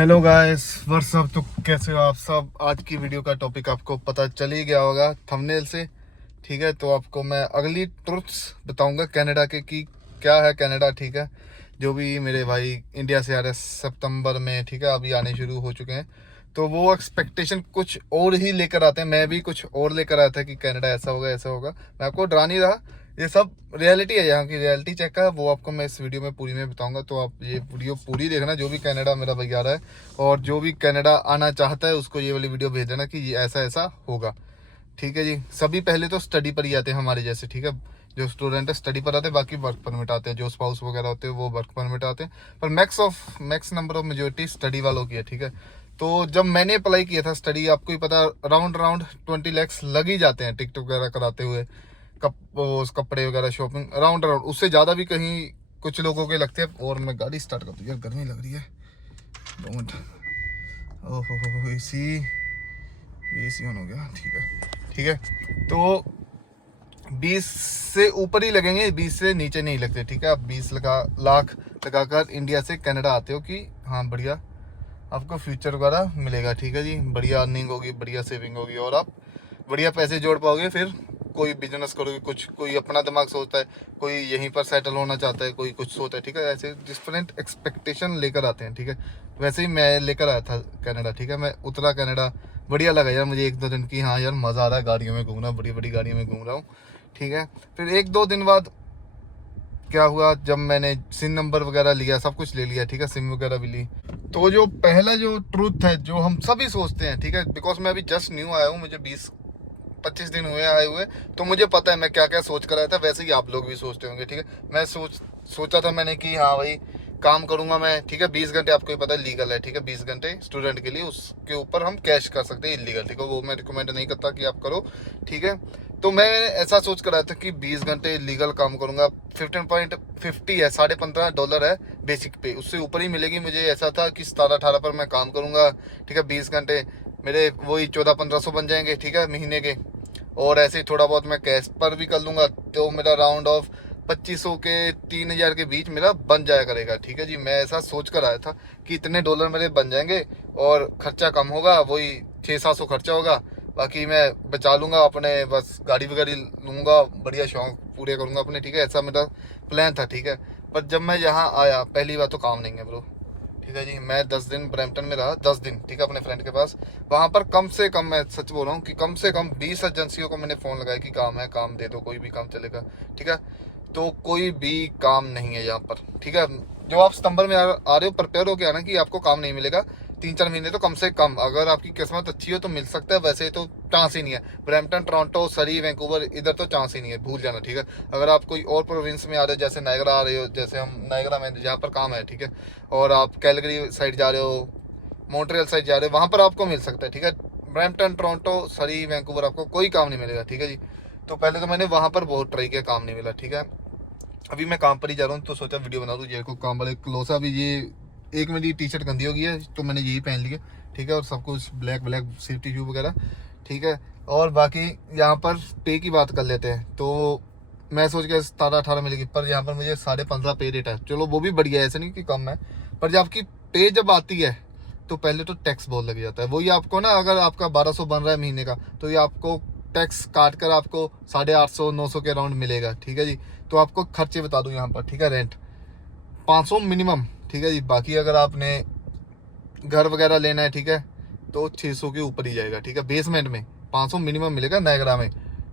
Hello guys, WhatsApp. तो कैसे हो आप सब? आज की वीडियो का टॉपिक आपको पता चल ही गया होगा थंबनेल से। ठीक है, तो आपको मैं अगली ट्रुथ्स बताऊंगा कनाडा के कि क्या है कनाडा। ठीक है, जो भी मेरे भाई इंडिया से आ रहे सितंबर में, ठीक है, अभी आने शुरू हो चुके हैं, तो वो एक्सपेक्टेशन कुछ और ही लेकर आते हैं। मैं भी कुछ और लेकर आया था कि कनाडा ऐसा होगा ऐसा होगा। मैं आपको डरा नहीं रहा, ये सब रियलिटी है, यहाँ की रियलिटी चेक का वो आपको मैं इस वीडियो में पूरी में बताऊंगा। तो आप ये वीडियो पूरी देखना, जो भी कनाडा मेरा भाई आ रहा है और जो भी कनाडा आना चाहता है उसको ये वाली वीडियो भेज देना कि ये ऐसा ऐसा होगा। ठीक है जी। सभी पहले तो स्टडी पर ही आते हैं हमारे जैसे। ठीक है, जो स्टूडेंट है स्टडी पर आते हैं, बाकी वर्क परमिट आते हैं। जो स्पाउस वगैरह होते हैं वो वर्क परमिट आते हैं, पर max number of majority study वालों की है। ठीक है, तो जब मैंने अप्लाई किया था स्टडी, आपको ही पता, राउंड राउंड 20 लाख लग ही जाते हैं टिकट वगैरह कराते हुए, कपड़े वगैरह शॉपिंग, राउंड राउंड उससे ज़्यादा भी कहीं कुछ लोगों के लगते हैं। और मैं गाड़ी स्टार्ट कर दूँ यार, गर्मी लग रही है, 2 मिनट। ओहो, एसी एसी ऑन हो गया। ठीक है, ठीक है। तो 20 से ऊपर ही लगेंगे, 20 से नीचे नहीं लगते। ठीक है, आप 20 लाख लगाकर इंडिया से कनाडा आते हो कि हाँ बढ़िया आपको फ्यूचर वगैरह मिलेगा। ठीक है जी, बढ़िया अर्निंग होगी, बढ़िया सेविंग होगी और आप बढ़िया पैसे जोड़ पाओगे। फिर कोई बिजनेस करोगे, कुछ कोई अपना दिमाग सोचता है, कोई यहीं पर सेटल होना चाहता है, कोई कुछ सोचता है। ठीक है, ऐसे डिफरेंट एक्सपेक्टेशन लेकर आते हैं। ठीक है, वैसे ही मैं लेकर आया था कनाडा। ठीक है, मैं उतरा कनाडा, बढ़िया लगा यार मुझे 1-2 दिन की। हाँ यार, मज़ा आ रहा है गाड़ियों में घूमना, बड़ी बड़ी गाड़ियों में घूम रहा हूँ। ठीक है, फिर 1-2 दिन बाद क्या हुआ, जब मैंने सिम नंबर वगैरह लिया, सब कुछ ले लिया। ठीक है, सिम वगैरह भी ली। तो जो पहला जो ट्रूथ है जो हम सभी सोचते हैं, ठीक है, बिकॉज मैं अभी जस्ट न्यू आया हूँ, मुझे 20-25 दिन हुए आए हुए, तो मुझे पता है मैं क्या क्या सोच कर आया था। वैसे ही आप लोग भी सोचते होंगे। ठीक है, मैं सोचा था मैंने कि हाँ भाई काम करूंगा मैं। ठीक है, 20 घंटे आपको ही पता है लीगल है। ठीक है, 20 घंटे स्टूडेंट के लिए, उसके ऊपर हम कैश कर सकते हैं इलीगल। ठीक है, वो मैं रिकमेंड नहीं करता कि आप करो। ठीक है, तो मैं ऐसा सोच कर आया था कि 20 घंटे लीगल काम करूंगा। 15.50 है, $15.5 है बेसिक पे, उससे ऊपर ही मिलेगी मुझे। ऐसा था कि 17-18 पर मैं काम करूंगा। ठीक है, 20 घंटे मेरे वही 1400-1500 बन जाएंगे। ठीक है, महीने के। और ऐसे ही थोड़ा बहुत मैं कैश पर भी कर लूँगा, तो मेरा राउंड ऑफ 2500 के 3000 के बीच मेरा बन जाया करेगा। ठीक है जी, मैं ऐसा सोच कर आया था कि इतने डॉलर मेरे बन जाएंगे और खर्चा कम होगा, वही 600-700 खर्चा होगा, बाकी मैं बचा लूँगा अपने, बस गाड़ी वगैरह लूँगा, बढ़िया शौक पूरे करूँगा अपने। ठीक है, ऐसा मेरा प्लान था। ठीक है, पर जब मैं यहाँ आया, पहली बार तो काम नहीं है ब्रो। ठीक है जी, मैं 10 दिन ब्रैम्पटन में रहा, 10 दिन। ठीक है, अपने फ्रेंड के पास। वहाँ पर कम से कम, मैं सच बोल रहा हूँ कि कम से कम 20 एजेंसियों को मैंने फ़ोन लगाया कि काम है, काम दे दो, कोई भी काम चलेगा। ठीक है, तो कोई भी काम नहीं है यहाँ पर। ठीक है, जो आप सितंबर में आ रहे हो, प्रिपेयर हो के आना कि आपको काम नहीं मिलेगा 3-4 महीने तो कम से कम। अगर आपकी किस्मत अच्छी हो तो मिल सकता है, वैसे तो चांस ही नहीं है। ब्रैम्पटन, टोरंटो, सरी, वैंकूवर, इधर तो चांस ही नहीं है, भूल जाना। ठीक है, अगर आप कोई और प्रोविंस में आ रहे हो, जैसे नायगरा आ रहे हो, जैसे हम नायगरा में जहाँ पर काम है, ठीक है, और आप कैलगरी साइड जा रहे हो, मॉन्ट्रियल साइड जा रहे हो, वहाँ पर आपको मिल सकता है। ठीक है, ब्रैम्पटन, टोरंटो, सरी, वैंकूवर आपको कोई काम नहीं मिलेगा। ठीक है जी, तो पहले तो मैंने वहाँ पर बहुत ट्राई किया, काम नहीं मिला। ठीक है, अभी मैं काम पर ही जा रहा हूँ, तो सोचा वीडियो बना दूँ। ये को काम वाले क्लोसा भी, ये एक मेरी टी शर्ट गंदी हो गई है तो मैंने यही पहन ली है। ठीक है, और सब कुछ ब्लैक ब्लैक सेफ्टी शू वगैरह। ठीक है, और बाकी यहाँ पर पे की बात कर लेते हैं। तो मैं सोच के 17-18 मिलेगी, पर यहाँ पर मुझे 15.5 पे रेट है। चलो वो भी बढ़िया है, ऐसा नहीं कि कम है, पर जब आपकी पे जब आती है तो पहले तो टैक्स बहुत लग जाता है। वही आपको ना, अगर आपका 1200 बन रहा है महीने का, तो ये आपको टैक्स काट कर आपको 850-900 के अराउंड मिलेगा। ठीक है जी, तो आपको खर्चे बता दूं यहाँ पर। ठीक है, रेंट 500 मिनिमम। ठीक है जी, बाकी अगर आपने घर वगैरह लेना है, ठीक है, तो 600 के ऊपर ही जाएगा। ठीक है, बेसमेंट में 500 मिनिमम मिलेगा नायगरा में।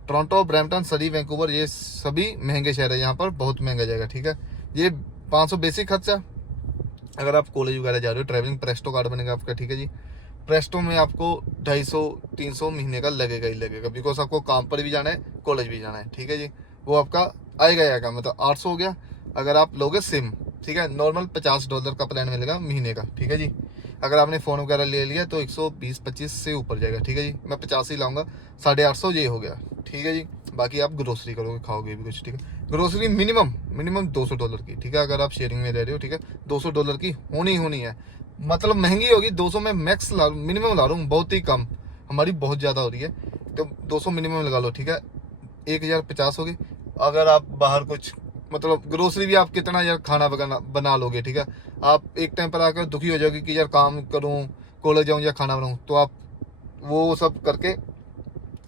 टोरंटो, ब्रैम्पटन, सरी, वैंकूवर, ये सभी महंगे शहर है, यहाँ पर बहुत महंगा जाएगा। ठीक है, ये 500 बेसिक खर्चा। अगर आप कॉलेज वगैरह जा रहे हो, ट्रैवलिंग प्रेस्टो कार्ड बनेगा आपका। ठीक है जी, प्रेस्टो में आपको 250-300 महीने का लगेगा ही लगेगा, बिकॉज आपको काम पर भी जाना है, कॉलेज भी जाना है। ठीक है जी, वो आपका आएगा ही आएगा, मतलब 800 हो गया। अगर आप लोगे सिम, ठीक है, नॉर्मल $50 का प्लान मिलेगा महीने का। ठीक है जी, अगर आपने फ़ोन वगैरह ले लिया तो 120-25 से ऊपर जाएगा। ठीक है जी, मैं 50 ही लाऊंगा, 850 ये हो गया। ठीक है जी, बाकी आप ग्रोसरी करोगे, खाओगे भी कुछ। ठीक है, ग्रोसरी मिनिमम मिनिमम $200 की। ठीक है, अगर आप शेयरिंग में रह रहे हो, ठीक है, $200 की होनी होनी है। मतलब महंगी होगी, 200 में मैक्स ला मिनिमम ला रहा हूँ, बहुत ही कम। हमारी बहुत ज़्यादा हो रही है, तो 200 मिनिमम लगा लो। ठीक है, 1050 होगी। अगर आप बाहर कुछ मतलब ग्रोसरी भी आप कितना यार खाना बना लोगे, ठीक है। आप एक टाइम पर आकर दुखी हो जाओगे कि यार काम करूं, कॉलेज जाऊं या खाना बनाऊं, तो आप वो सब करके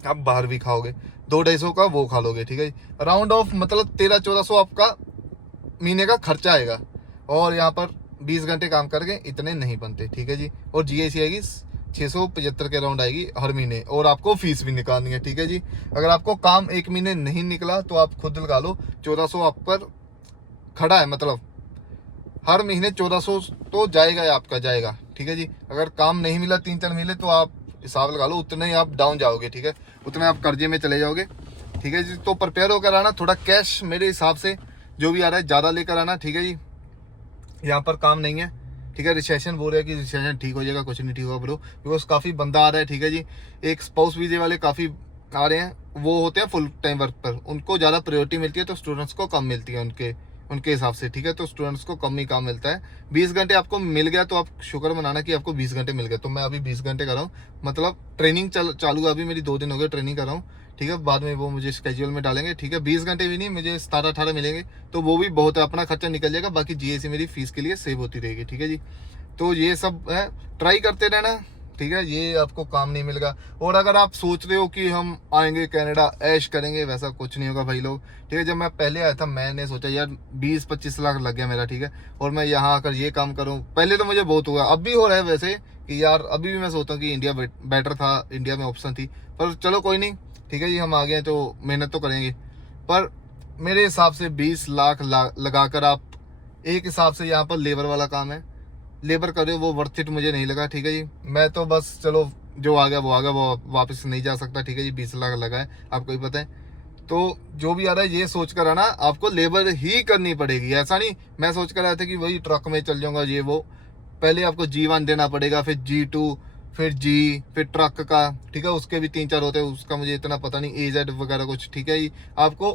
आप बाहर भी खाओगे, 200-250 का वो खा लोगे, ठीक है जी। राउंड ऑफ मतलब 1300-1400 आपका महीने का खर्चा आएगा। और यहाँ पर 20 घंटे काम करके इतने नहीं बनते, ठीक है जी। और जीएसटी आएगी 675 के अराउंड आएगी हर महीने, और आपको फीस भी निकालनी है, ठीक है जी। अगर आपको काम एक महीने नहीं निकला तो आप खुद लगा लो, 1400 आप पर खड़ा है, मतलब हर महीने 1400 तो जाएगा ही आपका, जाएगा, ठीक है जी। अगर काम नहीं मिला 3-4 महीने तो आप हिसाब लगा लो उतने ही आप डाउन जाओगे, ठीक है, उतने आप कर्जे में चले जाओगे, ठीक है जी। तो प्रिपेयर होकर आना, थोड़ा कैश मेरे हिसाब से जो भी आ रहा है ज़्यादा लेकर आना, ठीक है जी। यहाँ पर काम नहीं है, ठीक है। रिसेशन बोल रहे हैं कि रिसेशन ठीक हो जाएगा, कुछ नहीं ठीक होगा ब्रो, बिकॉज काफ़ी बंदा आ रहा है, ठीक है जी। एक स्पाउस वीजे वाले काफ़ी आ रहे हैं, वो होते हैं फुल टाइम वर्क पर, उनको ज़्यादा प्रायोरिटी मिलती है, तो स्टूडेंट्स को कम मिलती है उनके उनके हिसाब से, ठीक है। तो स्टूडेंट्स को कम ही काम मिलता है। 20 घंटे आपको मिल गया तो आप शुक्र मनाना कि आपको 20 घंटे मिल गए। तो मैं अभी 20 घंटे कर रहा हूँ, मतलब ट्रेनिंग चालू है अभी मेरी, 2 दिन हो गए ट्रेनिंग कर रहा हूँ, ठीक है। बाद में वो मुझे स्केड्यूल में डालेंगे, ठीक है। 20 घंटे भी नहीं, मुझे 17-18 मिलेंगे, तो वो भी बहुत है, अपना खर्चा निकल जाएगा, बाकी जीएससी मेरी फीस के लिए सेव होती रहेगी, ठीक है जी। तो ये सब है, ट्राई करते रहना, ठीक है। ये आपको काम नहीं मिलेगा। और अगर आप सोच रहे हो कि हम आएंगे कनाडा ऐश करेंगे, वैसा कुछ नहीं होगा भाई लोग, ठीक है। जब मैं पहले आया था मैंने सोचा यार 20-25 लाख लग गया मेरा, ठीक है, और मैं यहाँ आकर ये काम करूँ, पहले तो मुझे बहुत हुआ, अब भी हो रहा है वैसे कि यार अभी भी मैं सोचता हूँ कि इंडिया बेटर था, इंडिया में ऑप्शन थी, पर चलो कोई नहीं, ठीक है जी। हम आ गए तो मेहनत तो करेंगे। पर मेरे हिसाब से 20 लाख लगाकर आप, एक हिसाब से यहाँ पर लेबर वाला काम है, लेबर कर रहे हो, वो वर्थ इट मुझे नहीं लगा, ठीक है जी। मैं तो बस चलो जो आ गया वो आ गया, वो वापस नहीं जा सकता, ठीक है जी। 20 लाख लगा है, आपको ही पता है। तो जो भी आ रहा है ये सोच कर आना, आपको लेबर ही करनी पड़ेगी, ऐसा नहीं मैं सोच कर आया था कि वही ट्रक में चल जाऊंगा ये वो। पहले आपको G1 देना पड़ेगा, फिर G2, फिर G, फिर ट्रक का, ठीक है। उसके भी 3-4 होते हैं, उसका मुझे इतना पता नहीं, AZ वगैरह कुछ, ठीक है जी। आपको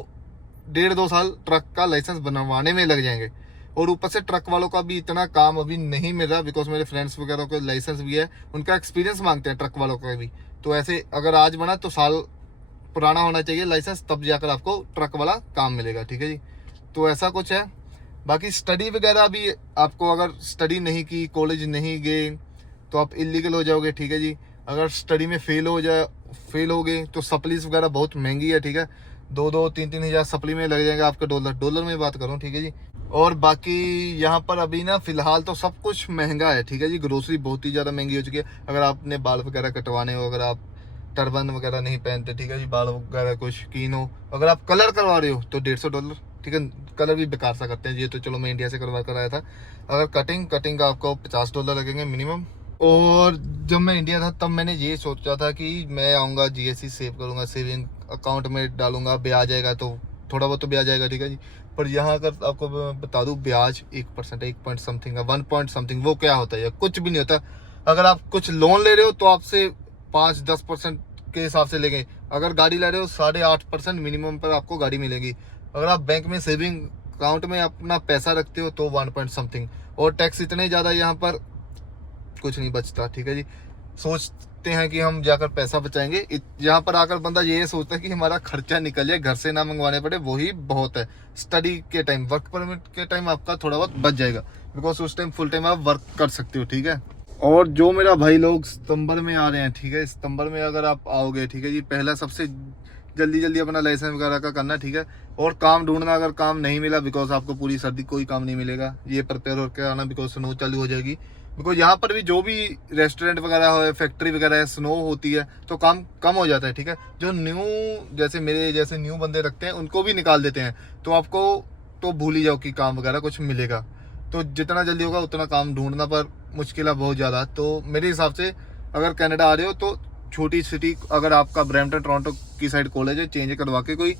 1.5-2 साल ट्रक का लाइसेंस बनवाने में लग जाएंगे। और ऊपर से ट्रक वालों का भी इतना काम अभी नहीं मिल रहा, बिकॉज मेरे फ्रेंड्स वगैरह का लाइसेंस भी है, उनका एक्सपीरियंस मांगते हैं ट्रक वालों का भी। तो ऐसे अगर आज बना तो साल पुराना होना चाहिए लाइसेंस, तब जाकर आपको ट्रक वाला काम मिलेगा, ठीक है जी। तो ऐसा कुछ है। बाकी स्टडी वगैरह भी, आपको अगर स्टडी नहीं की, कॉलेज नहीं गए, तो आप इलीगल हो जाओगे, ठीक है जी। अगर स्टडी में फेल हो गए तो सप्लीस वगैरह बहुत महंगी है, ठीक है। 2-3 हज़ार सप्ली में लग जाएगा आपका, डॉलर में बात करूँ, ठीक है जी। और बाकी यहाँ पर अभी ना फिलहाल तो सब कुछ महंगा है, ठीक है जी। ग्रोसरी बहुत ही ज़्यादा महंगी हो चुकी है। अगर आपने बाल वगैरह कटवाने हो, अगर आप टर्बन वगैरह नहीं पहनते, ठीक है जी, बाल वगैरह कुछ शौकीन हो, अगर आप कलर करवा रहे हो तो $150, ठीक है। कलर भी बेकार सा करते हैं, ये तो चलो मैं इंडिया से करवा कर आया था। अगर कटिंग का आपको $50 लगेंगे मिनिमम। और जब मैं इंडिया था तब मैंने ये सोचा था कि मैं आऊँगा, जीएसटी सेव करूँगा, सेविंग अकाउंट में डालूंगा, ब्याज आएगा तो थोड़ा बहुत तो ब्याज आएगा, ठीक है जी। पर यहाँ अगर आपको मैं बता दूँ, ब्याज 1%, 1 पॉइंट समथिंग है, 1 पॉइंट समथिंग, वो क्या होता है, कुछ भी नहीं होता। अगर आप कुछ लोन ले रहे हो तो आपसे 5-10% के हिसाब से लेंगे। अगर गाड़ी ले रहे हो 8.5% मिनिमम पर आपको गाड़ी मिलेगी। अगर आप बैंक में सेविंग अकाउंट में अपना पैसा रखते हो तो 1 पॉइंट समथिंग। और टैक्स इतने ज़्यादा यहाँ पर कुछ नहीं बचता, ठीक है जी। सोचते हैं कि हम जाकर पैसा बचाएंगे, यहाँ पर आकर बंदा ये सोचता है कि हमारा खर्चा निकल जाए, घर से ना मंगवाने पड़े, वही बहुत है। स्टडी के टाइम, वर्क परमिट के टाइम आपका थोड़ा बहुत बच जाएगा, बिकॉज उस टाइम फुल टाइम आप वर्क कर सकते हो, ठीक है। और जो मेरा भाई लोग सितंबर में आ रहे हैं, ठीक है, सितंबर में अगर आप आओगे, ठीक है जी, पहला सबसे जल्दी अपना लाइसेंस वगैरह का करना, ठीक है। और काम ढूंढना, अगर काम नहीं मिला, बिकॉज आपको पूरी सर्दी कोई काम नहीं मिलेगा, ये प्रिपेयर होकर आना, बिकॉज स्नो चालू हो जाएगी। बिकॉज यहाँ पर भी जो भी रेस्टोरेंट वगैरह है, फैक्ट्री वगैरह है, स्नो होती है तो काम कम हो जाता है, ठीक है। जो न्यू, जैसे मेरे जैसे न्यू बंदे रखते हैं उनको भी निकाल देते हैं, तो आपको तो भूल ही जाओ कि काम वगैरह कुछ मिलेगा। तो जितना जल्दी होगा उतना काम ढूंढना, पर मुश्किल है बहुत ज़्यादा। तो मेरे हिसाब से अगर कनाडा आ रहे हो तो छोटी सिटी, अगर आपका ब्रैम्पटन टोरंटो की साइड कॉलेज है, चेंज करवा के कोई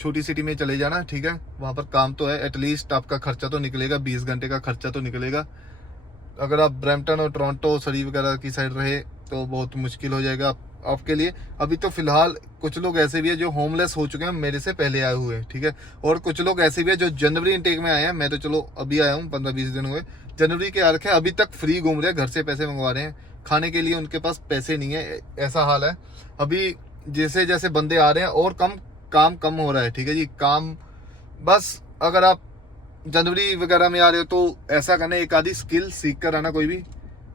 छोटी सिटी में चले जाना, ठीक है। वहाँ पर काम तो है, एटलीस्ट आपका खर्चा तो निकलेगा, 20 घंटे का खर्चा तो निकलेगा। अगर आप ब्रैम्पटन और टोरंटो, सरी वगैरह की साइड रहे तो बहुत मुश्किल हो जाएगा आपके लिए। अभी तो फिलहाल कुछ लोग ऐसे भी है जो होमलेस हो चुके हैं, मेरे से पहले आए हुए, ठीक है। और कुछ लोग ऐसे भी है जो जनवरी इनटेक में आए हैं, मैं तो चलो अभी आया हूँ, 15-20 दिन हुए, जनवरी के आ रखे हैं, अभी तक फ्री घूम रहे हैं, घर से पैसे मंगवा रहे हैं, खाने के लिए उनके पास पैसे नहीं है, ऐसा हाल है अभी। जैसे जैसे बंदे आ रहे हैं और काम कम हो रहा है, ठीक है जी। काम बस अगर आप जनवरी वगैरह में आ रहे हो तो ऐसा करना, एक आधी स्किल सीख कर आना कोई भी।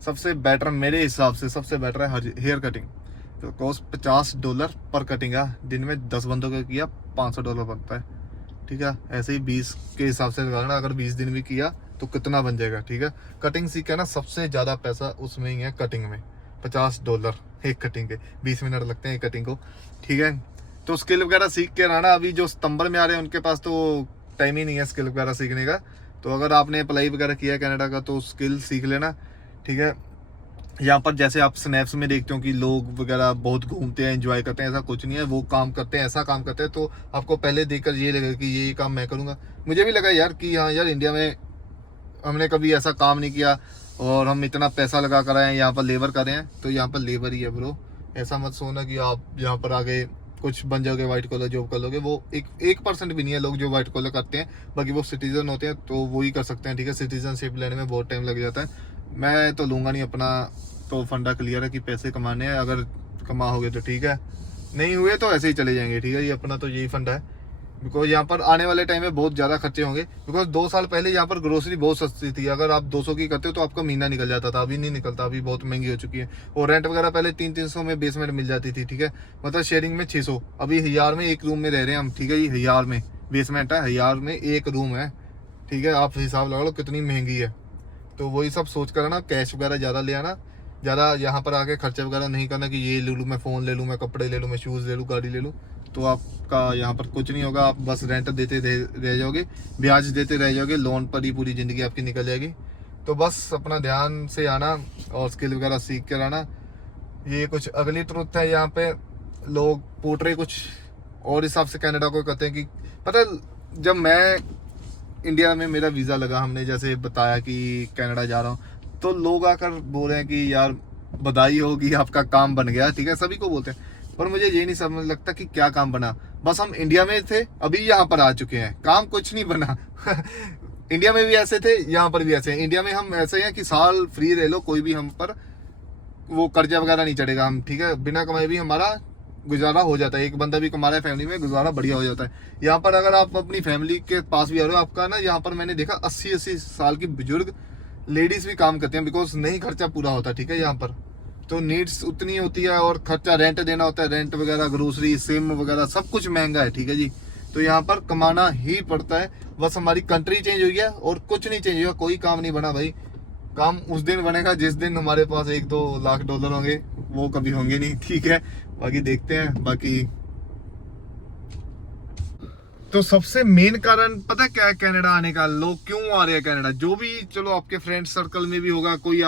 सबसे बेटर मेरे हिसाब से सबसे बेटर है हेयर कटिंग। तो कॉस्ट $50 पर कटिंग है। दिन में 10 बंदों का किया $500 बनता है, ठीक है। ऐसे ही 20 के हिसाब से लगाना, अगर 20 दिन भी किया तो कितना बन जाएगा, ठीक है। कटिंग सीख के ना सबसे ज़्यादा पैसा उसमें ही है, कटिंग में। $50 एक कटिंग के, 20 मिनट लगते हैं एक कटिंग को, ठीक है। तो स्किल वगैरह सीख के रहना। अभी जो सितंबर में आ रहे हैं उनके पास तो टाइम ही नहीं है स्किल वगैरह सीखने का। तो अगर आपने अप्लाई वगैरह किया है कनाडा का तो स्किल सीख लेना, ठीक है। यहाँ पर जैसे आप स्नैप्स में देखते हो कि लोग वगैरह बहुत घूमते हैं, एंजॉय करते हैं, ऐसा कुछ नहीं है। वो काम करते हैं, ऐसा काम करते हैं तो आपको पहले देखकर ये लगेगा कि ये काम मैं करूँगा। मुझे भी लगा यार कि हाँ यार, इंडिया में हमने कभी ऐसा काम नहीं किया और हम इतना पैसा लगा कर आए हैं, यहाँ पर लेबर कर रहे हैं तो यहाँ पर लेबर ही है ब्रो। ऐसा मत सोचना कि आप यहाँ पर आगे कुछ बन जाओगे, वाइट कॉलर जॉब कर लोगे। वो 1% भी नहीं है लोग जो वाइट कॉलर करते हैं। बाकी वो सिटीजन होते हैं तो वो ही कर सकते हैं, ठीक है। सिटीजनशिप लेने में बहुत टाइम लग जाता है। मैं तो लूँगा नहीं, अपना तो फंडा क्लियर है कि पैसे कमाने हैं। अगर कमाओगे तो ठीक है, नहीं हुए तो ऐसे ही चले जाएंगे, ठीक है। ये अपना तो यही फंडा है। बिकॉज यहाँ पर आने वाले टाइम में बहुत ज़्यादा खर्चे होंगे। बिकॉज 2 साल पहले यहाँ पर ग्रोसरी बहुत सस्ती थी। अगर आप 200 की करते हो तो आपका महीना निकल जाता था। अभी नहीं निकलता, अभी बहुत महंगी हो चुकी है। और रेंट वगैरह पहले 300 में बेसमेंट मिल जाती थी, ठीक है। मतलब शेयरिंग में 600। अभी 1000 में एक रूम में रह रहे हैं हम, ठीक है जी। 1000 में बेसमेंट है, 1000 में एक रूम है, ठीक है। आप हिसाब लगा लो कितनी महंगी है। तो वही सब सोच कर ना, कैश वगैरह ज़्यादा ले आना। ज़्यादा यहाँ पर आके खर्चे वगैरह नहीं करना कि ये ले लूँ, मैं फ़ोन ले लूँ, मैं कपड़े ले लूँ, मैं शूज़ ले लूँ, गाड़ी ले लूँ। तो आपका यहाँ पर कुछ नहीं होगा। आप बस रेंट देते रह जाओगे, ब्याज देते रह जाओगे, लोन पर ही पूरी ज़िंदगी आपकी निकल जाएगी। तो बस अपना ध्यान से आना और स्किल वगैरह सीख कर आना। ये कुछ अगली ट्रुथ है। यहाँ पे लोग पोर्ट्रे कुछ और हिसाब से कनाडा को कहते हैं कि पता है, जब मैं इंडिया में मेरा वीज़ा लगा, हमने जैसे बताया कि कनाडा जा रहा हूँ, तो लोग आकर बोल रहे हैं कि यार बधाई होगी, आपका काम बन गया, ठीक है। सभी को बोलते हैं, पर मुझे ये नहीं समझ लगता कि क्या काम बना। बस हम इंडिया में थे, अभी यहाँ पर आ चुके हैं, काम कुछ नहीं बना। इंडिया में भी ऐसे थे, यहाँ पर भी ऐसे हैं। इंडिया में हम ऐसे हैं कि साल फ्री रह लो, कोई भी हम पर वो कर्जा वगैरह नहीं चढ़ेगा, हम ठीक है। बिना कमाए भी हमारा गुजारा हो जाता है। एक बंदा भी कमा रहा है फैमिली में, गुजारा बढ़िया हो जाता है। यहाँ पर अगर आप अपनी फैमिली के पास भी आ रहे हो, आपका ना यहाँ पर मैंने देखा 80-80 साल की बुजुर्ग लेडीज भी काम करते हैं। बिकॉज नहीं खर्चा पूरा होता, ठीक है। यहाँ पर तो नीड्स उतनी होती है और खर्चा रेंट देना होता है, रेंट वगैरह, ग्रोसरी, सिम वगैरह सब कुछ महंगा है, ठीक है जी। तो यहाँ पर कमाना ही पड़ता है। बस हमारी कंट्री चेंज हुई है और कुछ नहीं चेंज हुआ। कोई काम नहीं बना भाई। काम उस दिन बनेगा जिस दिन हमारे पास $1-2 लाख होंगे, वो कभी होंगे नहीं, ठीक है। बाकी देखते हैं। बाकी तो सबसे मेन कारण पता क्या है कनाडा आने का, लोग क्यों आ रहे हैं कनाडा? जो भी, चलो आपके फ्रेंड सर्कल में भी होगा कोई,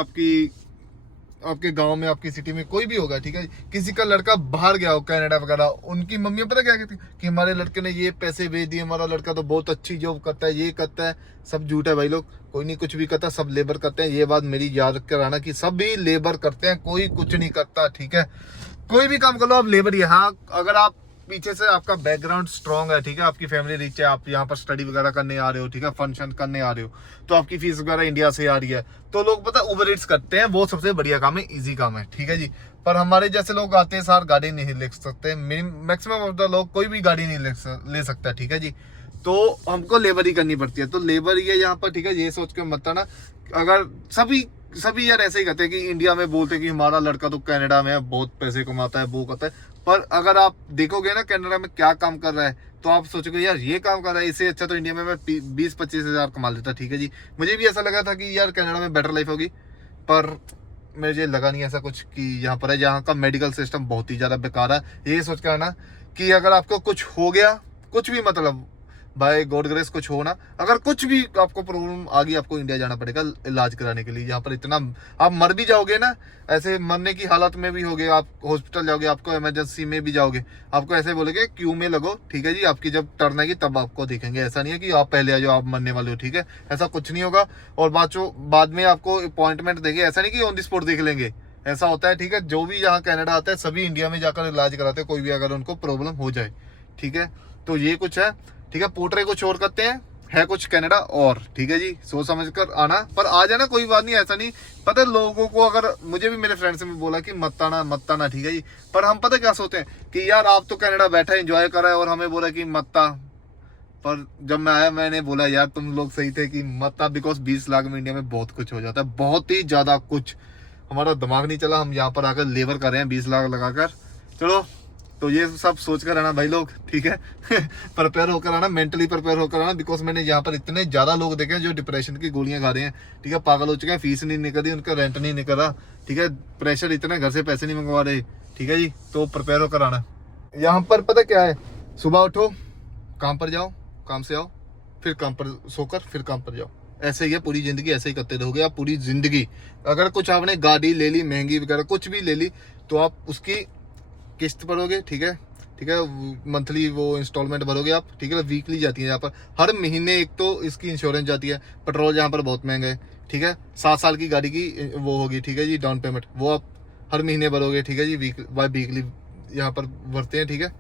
आपके गांव में, आपकी सिटी में कोई भी होगा, ठीक है। किसी का लड़का बाहर गया हो कनाडा वगैरह, उनकी मम्मी पता क्या कहती कि हमारे लड़के ने ये पैसे भेज दिए, हमारा लड़का तो बहुत अच्छी जॉब करता है, ये करता है। सब झूठ है भाई लोग, कोई नहीं कुछ भी करता, सब लेबर करते हैं। ये बात मेरी याद कराना कि सभी लेबर करते हैं, कोई कुछ नहीं करता, ठीक है। कोई भी काम कर लो आप लेबर ही। हाँ, अगर आप पीछे से आपका बैकग्राउंड स्ट्रांग है, ठीक है, आपकी फैमिली रिच है, आप यहाँ पर स्टडी वगैरह करने आ रहे हो, ठीक है, फंक्शन करने आ रहे हो, तो आपकी फीस वगैरह इंडिया से आ रही है, तो लोग पता उबर ईट्स करते हैं। वो सबसे बढ़िया काम है, इजी काम है, ठीक है जी। पर हमारे जैसे लोग आते हैं सर, गाड़ी नहीं ले सकते। मैक्सिमम ऑफ द लोग कोई भी गाड़ी नहीं ले सकता, ठीक है जी। तो हमको लेबर ही करनी पड़ती है। तो लेबर ही है यहाँ पर, ठीक है। ये सोच के मत आना। अगर सभी यार ऐसे ही कहते हैं कि इंडिया में बोलते हैं कि हमारा लड़का तो कनाडा में है, बहुत पैसे कमाता है, वो करता है। पर अगर आप देखोगे ना कनाडा में क्या काम कर रहा है, तो आप सोचोगे यार ये काम कर रहा है, इससे अच्छा तो इंडिया में मैं 20-25 हज़ार कमा लेता, ठीक है जी। मुझे भी ऐसा लगा था कि यार कनाडा में बेटर लाइफ होगी, पर मुझे लगा नहीं ऐसा कुछ कि यहाँ पर है। यहाँ का मेडिकल सिस्टम बहुत ही ज़्यादा बेकार है। ये सोच कर आना कि अगर आपको कुछ हो गया, कुछ भी मतलब बाय गॉड ग्रेस कुछ हो ना, अगर कुछ भी आपको प्रॉब्लम आ गई, आपको इंडिया जाना पड़ेगा इलाज कराने के लिए। यहाँ पर इतना आप मर भी जाओगे ना, ऐसे मरने की हालत में भी होगे, आप हॉस्पिटल जाओगे, आपको इमरजेंसी में भी जाओगे, आपको ऐसे बोलेंगे क्यू में लगो, ठीक है जी। आपकी जब टर्न आएगी तब आपको देखेंगे। ऐसा नहीं है कि आप पहले आ जाओ, आप मरने वाले हो, ठीक है। ऐसा कुछ नहीं होगा। और बाद में आपको अपॉइंटमेंट देंगे, ऐसा नहीं कि ऑन द स्पॉट देख लेंगे, ऐसा होता है, ठीक है। जो भी यहाँ कनाडा आता है सभी इंडिया में जाकर इलाज कराते हैं, कोई भी अगर उनको प्रॉब्लम हो जाए, ठीक है। तो ये कुछ है, ठीक है। पोर्ट्रे कुछ और करते हैं, है कुछ कनाडा और, ठीक है जी। सोच समझ कर आना, पर आ जाना, कोई बात नहीं, ऐसा नहीं। पता है लोगों को, अगर मुझे भी मेरे फ्रेंड्स ने बोला कि मत आना, ठीक है जी। पर हम पता क्या सोचते हैं कि यार आप तो कनाडा बैठा एंजॉय कर रहे हैं और हमें बोला कि मत आ। पर जब मैं आया मैंने बोला यार तुम लोग सही थे कि मत आप, बिकॉज 20 लाख में इंडिया में बहुत कुछ हो जाता है, बहुत ही ज़्यादा कुछ। हमारा दिमाग नहीं चला, हम यहाँ पर आकर लेबर कर रहे हैं 20 लाख लगाकर। चलो, तो ये सब सोच कर आना भाई लोग, ठीक है। प्रिपेयर होकर आना, मेंटली प्रिपेयर होकर आना, बिकॉज मैंने यहाँ पर इतने ज़्यादा लोग देखे हैं जो डिप्रेशन की गोलियां खा रहे हैं, ठीक है, पागल हो चुके हैं, फीस नहीं निकल रही, उनका रेंट नहीं निकल रहा, ठीक है, प्रेशर इतना, घर से पैसे नहीं मंगवा रहे, ठीक है जी। तो प्रिपेयर होकर आना। यहाँ पर पता क्या है, सुबह उठो, काम पर जाओ, काम से आओ, फिर काम पर सोकर फिर काम पर जाओ, ऐसे ही है पूरी जिंदगी, ऐसे ही करते रहोगे आप पूरी जिंदगी। अगर कुछ आपने गाड़ी ले ली महंगी वगैरह कुछ भी ले ली तो आप उसकी किस्त भरोगे, ठीक है, ठीक है, मंथली वो इंस्टॉलमेंट भरोगे आप, ठीक है, वीकली जाती है यहाँ पर, हर महीने एक तो इसकी इंश्योरेंस जाती है, पेट्रोल यहाँ पर बहुत महंगा है, ठीक है, 7 साल की गाड़ी की वो होगी, ठीक है जी, डाउन पेमेंट वो आप हर महीने भरोगे, ठीक है जी, वीकली यहाँ पर भरते हैं, ठीक है।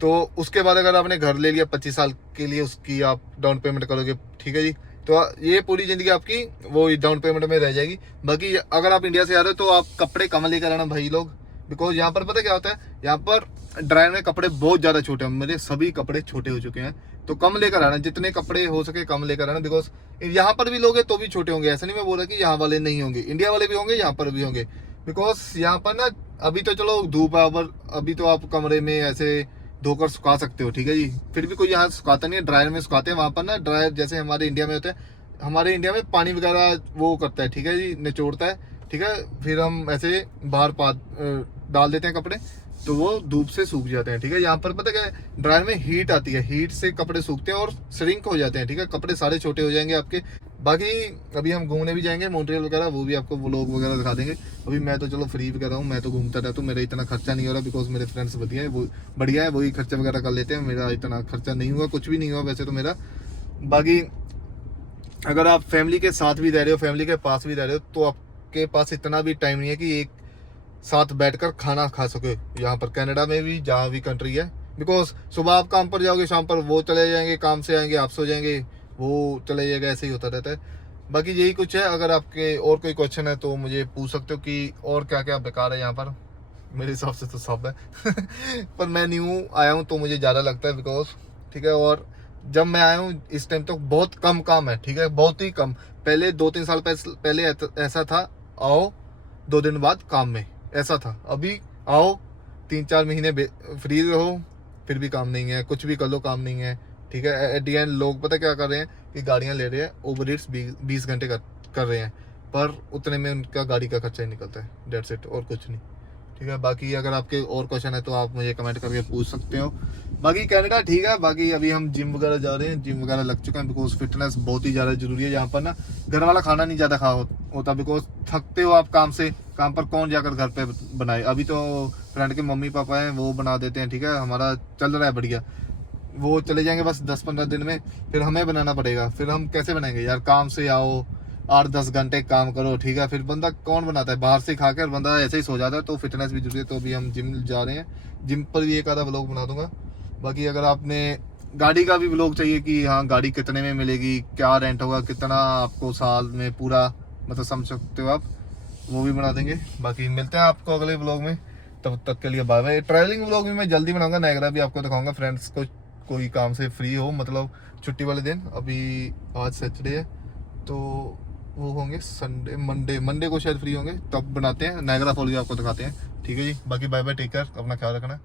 तो उसके बाद अगर आपने घर ले लिया 25 साल के लिए, उसकी आप डाउन पेमेंट करोगे, ठीक है जी। तो ये पूरी जिंदगी आपकी वो डाउन पेमेंट में रह जाएगी। बाकी अगर आप इंडिया से आ रहे हो तो आप कपड़े कम लेकर आना भाई लोग, बिकॉज यहाँ पर पता क्या होता है, यहाँ पर ड्रायर में कपड़े बहुत ज़्यादा छोटे हैं, मेरे सभी कपड़े छोटे हो चुके हैं, तो कम लेकर आना, जितने कपड़े हो सके कम लेकर आना, बिकॉज यहाँ पर भी लोग हैं तो भी छोटे होंगे, ऐसा नहीं मैं बोल रहा कि यहाँ वाले नहीं होंगे, इंडिया वाले भी होंगे, यहाँ पर भी होंगे, बिकॉज यहाँ पर ना अभी तो चलो धूप है, पर अभी तो आप कमरे में ऐसे धोकर सुखा सकते हो, ठीक है जी, फिर भी कोई यहाँ सुखाता नहीं है, ड्रायर में सुखाते हैं। वहाँ पर ना ड्रायर जैसे हमारे इंडिया में होता है, हमारे इंडिया में पानी वगैरह वो करता है, ठीक है जी, निचोड़ता है, ठीक है, फिर हम ऐसे बाहर डाल देते हैं कपड़े, तो वो धूप से सूख जाते हैं, ठीक है। यहाँ पर पता क्या है, ड्रायर में हीट आती है, हीट से कपड़े सूखते हैं और श्रिंक हो जाते हैं, ठीक है, कपड़े सारे छोटे हो जाएंगे आपके। बाकी अभी हम घूमने भी जाएंगे मॉन्ट्रियल वगैरह, वो भी आपको व्लॉग वगैरह दिखा देंगे। अभी मैं तो चलो फ्री वगैरह हूँ, मैं तो घूमता रहता हूँ, मेरा इतना खर्चा नहीं हो रहा, बिकॉज मेरे फ्रेंड्स बढ़िया है, वो बढ़िया है, वही खर्चा वगैरह कर लेते हैं, मेरा इतना खर्चा नहीं हुआ, कुछ भी नहीं हुआ वैसे तो मेरा। बाकी अगर आप फैमिली के साथ भी रह रहे हो, फैमिली के पास भी रह रहे हो, तो आपके पास इतना भी टाइम नहीं है कि एक साथ बैठकर खाना खा सके यहाँ पर कनाडा में भी, जहाँ भी कंट्री है, बिकॉज सुबह आप काम पर जाओगे, शाम पर वो चले जाएंगे, काम से आएंगे आप सो जाएंगे, वो चले जाएगा, ऐसे ही होता रहता है। बाकी यही कुछ है। अगर आपके और कोई क्वेश्चन है तो मुझे पूछ सकते हो कि और क्या क्या बेकार है यहाँ पर, मेरे हिसाब से तो सब है। पर मैं न्यू आया हूँ तो मुझे ज़्यादा लगता है, बिकॉज ठीक है, और जब मैं आया हूँ इस टाइम तो बहुत कम काम है, ठीक है, बहुत ही कम। पहले 2-3 साल पहले ऐसा था, आओ 2 दिन बाद काम में, ऐसा था। अभी आओ 3-4 महीने फ्री रहो, फिर भी काम नहीं है, कुछ भी कर लो काम नहीं है, ठीक है। एट दी एंड लोग पता क्या कर रहे हैं कि गाड़ियाँ ले रहे हैं, ओवर ईट्स 20 घंटे कर रहे हैं, पर उतने में उनका गाड़ी का खर्चा ही निकलता है, डेट्स इट, और कुछ नहीं, ठीक है। बाकी अगर आपके और क्वेश्चन है तो आप मुझे कमेंट करके पूछ सकते हो। बाकी कनाडा ठीक है। बाकी अभी हम जिम वगैरह जा रहे हैं, जिम वगैरह लग चुके हैं, बिकॉज फिटनेस बहुत ही ज़्यादा जरूरी है। यहाँ पर ना घर वाला खाना नहीं ज़्यादा होता, बिकॉज थकते हो आप काम से, काम पर कौन जाकर घर पे बनाए। अभी तो फ्रेंड के मम्मी पापा हैं, वो बना देते हैं, ठीक है, हमारा चल रहा है बढ़िया। वो चले जाएंगे बस 10-15 दिन में, फिर हमें बनाना पड़ेगा। फिर हम कैसे बनाएंगे यार, काम से आओ 8-10 घंटे काम करो, ठीक है, फिर बंदा कौन बनाता है, बाहर से खाकर बंदा ऐसे ही सो जाता है। तो फिटनेस भी जरूरी है। तो अभी हम जिम जा रहे हैं, जिम पर भी एक आधा व्लॉग बना दूंगा। बाकी अगर आपने गाड़ी का भी व्लॉग चाहिए कि हाँ गाड़ी कितने में मिलेगी, क्या रेंट होगा, कितना आपको साल में पूरा, मतलब समझ सकते हो आप, वो भी बना देंगे। बाकी मिलते हैं आपको अगले व्लॉग में, तब तक के लिए बाय बाय। ट्रैवलिंग व्लॉग भी मैं जल्दी बनाऊंगा, नायग्रा भी आपको दिखाऊंगा। फ्रेंड्स को कोई काम से फ्री हो, मतलब छुट्टी वाले दिन, अभी आज सैटरडे है तो वो होंगे संडे, मंडे को शायद फ्री होंगे, तब बनाते हैं। नायग्रा फॉल भी आपको दिखाते हैं, ठीक है जी। बाकी बाय बाय, टेक केयर, अपना ख्याल रखना।